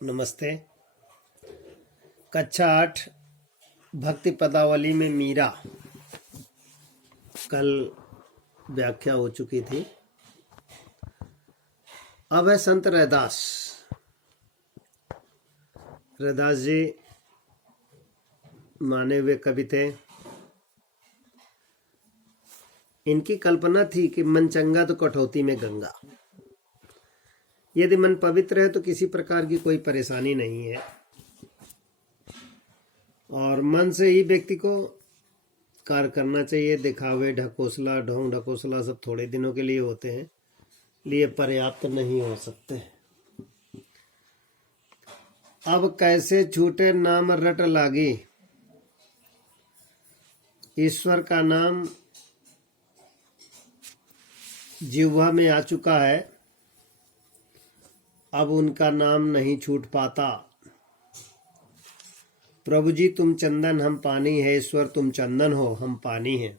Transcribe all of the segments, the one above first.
नमस्ते। कक्षा 8 भक्ति पदावली में मीरा कल व्याख्या हो चुकी थी। अब है संत रैदास। रैदास जी माने हुए कवि थे। इनकी कल्पना थी कि मन चंगा तो कठौती में गंगा। यदि मन पवित्र है तो किसी प्रकार की कोई परेशानी नहीं है, और मन से ही व्यक्ति को कार्य करना चाहिए। दिखावे, ढकोसला, ढोंग ढकोसला सब थोड़े दिनों के लिए होते हैं, लिए पर्याप्त नहीं हो सकते। अब कैसे छूटे नाम रट लागी, ईश्वर का नाम जिह्वा में आ चुका है, अब उनका नाम नहीं छूट पाता। प्रभु जी तुम चंदन हम पानी है, ईश्वर तुम चंदन हो हम पानी हैं।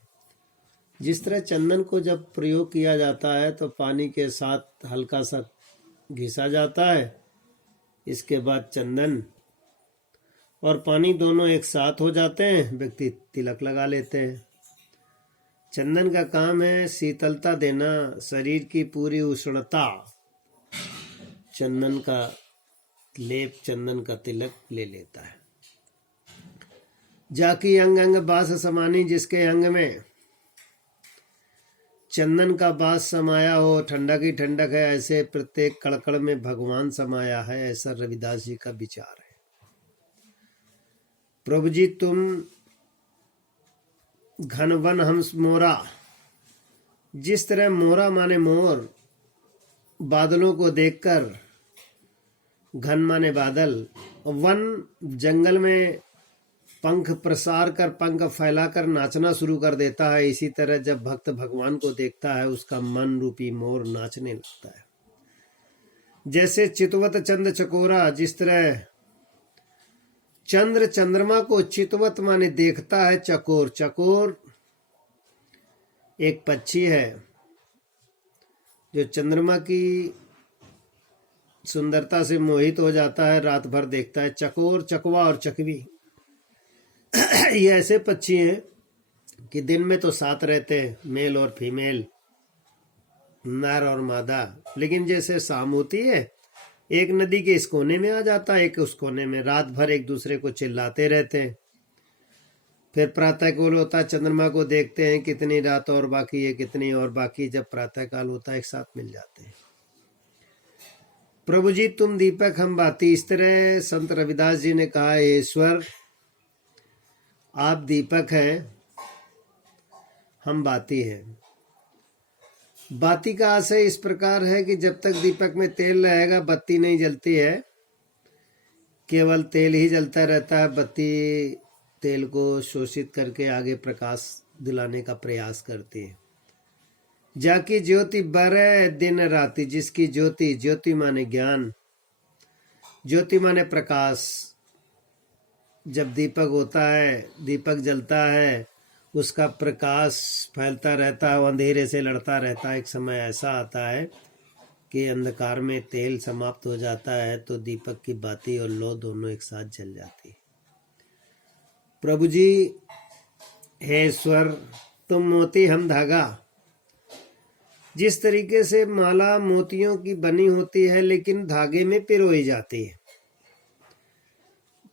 जिस तरह चंदन को जब प्रयोग किया जाता है तो पानी के साथ हल्का सा घिसा जाता है, इसके बाद चंदन और पानी दोनों एक साथ हो जाते हैं, व्यक्ति तिलक लगा लेते हैं। चंदन का काम है शीतलता देना, शरीर की पूरी उष्णता चंदन का लेप, चंदन का तिलक ले लेता है। जाकी अंग अंग बास समानी, जिसके अंग में चंदन का बास समाया हो, ठंडक ही ठंडक है, ऐसे प्रत्येक कड़कड़ में भगवान समाया है। ऐसा रविदास जी का विचार है। प्रभु जी तुम घन वन हंस मोरा, जिस तरह मोरा माने मोर बादलों को देखकर, घन माने बादल, वन जंगल में पंख प्रसार कर, पंख फैलाकर नाचना शुरू कर देता है। इसी तरह जब भक्त भगवान को देखता है उसका मन रूपी मोर नाचने लगता है। जैसे चितवत चंद चकोरा, जिस तरह चंद्र चंद्रमा को चितवत माने देखता है चकोर। चकोर एक पक्षी है जो चंद्रमा की सुंदरता से मोहित हो जाता है, रात भर देखता है। चकोर, चकवा और चकवी ये ऐसे पक्षी हैं कि दिन में तो साथ रहते हैं, मेल और फीमेल, नर और मादा, लेकिन जैसे शाम होती है एक नदी के इस कोने में आ जाता है, एक उस कोने में, रात भर एक दूसरे को चिल्लाते रहते हैं। फिर प्रातः काल होता है, चंद्रमा को देखते हैं कितनी रात और बाकी है, कितनी और बाकी। जब प्रातः काल होता है एक साथ मिल जाते हैं। प्रभु जी तुम दीपक हम बाती, इस तरह संत रविदास जी ने कहा है ईश्वर आप दीपक हैं, हम बाती हैं। बाती का आशय इस प्रकार है कि जब तक दीपक में तेल रहेगा बत्ती नहीं जलती है, केवल तेल ही जलता रहता है। बत्ती तेल को शोषित करके आगे प्रकाश दिलाने का प्रयास करती है। जाकी ज्योति बरे दिन राति, जिसकी ज्योति, ज्योति माने ज्ञान, ज्योति माने प्रकाश। जब दीपक होता है, दीपक जलता है, उसका प्रकाश फैलता रहता है, अंधेरे से लड़ता रहता है। एक समय ऐसा आता है कि अंधकार में तेल समाप्त हो जाता है तो दीपक की बाती और लौ दोनों एक साथ जल जाती है। प्रभु जी हे ईश्वर तुम मोती हम धागा, जिस तरीके से माला मोतियों की बनी होती है लेकिन धागे में पिरोई जाती है,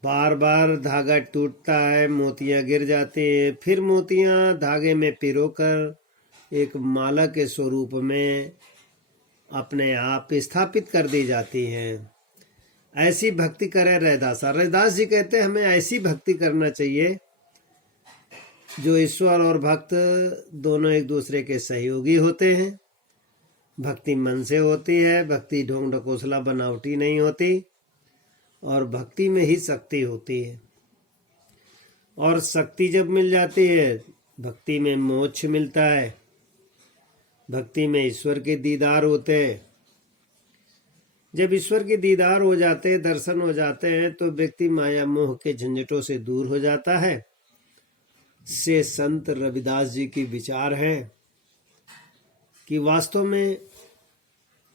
बार बार धागा टूटता है, मोतियां गिर जाती है, फिर मोतियां धागे में पिरोकर एक माला के स्वरूप में अपने आप स्थापित कर दी जाती हैं। ऐसी भक्ति करे रैदास। रैदास जी कहते हैं हमें ऐसी भक्ति करना चाहिए जो ईश्वर और भक्त दोनों एक दूसरे के सहयोगी होते हैं। भक्ति मन से होती है, भक्ति ढोंग ढकोसला बनावटी नहीं होती, और भक्ति में ही शक्ति होती है। और शक्ति जब मिल जाती है, भक्ति में मोक्ष मिलता है, भक्ति में ईश्वर के दीदार होते हैं। जब ईश्वर के दीदार हो जाते हैं, दर्शन हो जाते हैं, तो व्यक्ति माया मोह के झंझटों से दूर हो जाता है। से संत रविदास जी की विचार है कि वास्तव में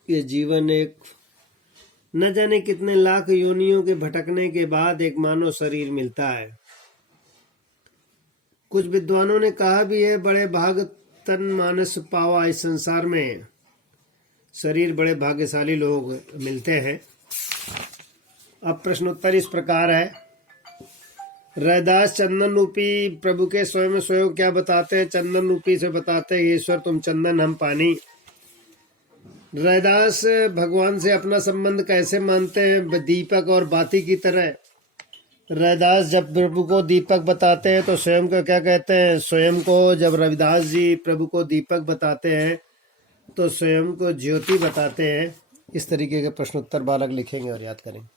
ये जीवन एक न जाने कितने लाख योनियों के भटकने के बाद एक मानव शरीर मिलता है। कुछ विद्वानों ने कहा भी है, बड़े भाग तन मानस पावा, इस संसार में शरीर बड़े भाग्यशाली लोग मिलते हैं। अब प्रश्नोत्तर इस प्रकार है। रैदास चंदन रूपी प्रभु के स्वयं स्वयं क्या बताते हैं? चंदन रूपी से बताते हैं, ईश्वर तुम चंदन हम पानी। रैदास भगवान से अपना संबंध कैसे मानते हैं? दीपक और बाती की तरह। रैदास जब प्रभु को दीपक बताते हैं तो स्वयं को क्या कहते हैं? स्वयं को जब रविदास जी प्रभु को दीपक बताते हैं तो स्वयं को ज्योति बताते हैं। इस तरीके के प्रश्नोत्तर बालक लिखेंगे और याद करेंगे।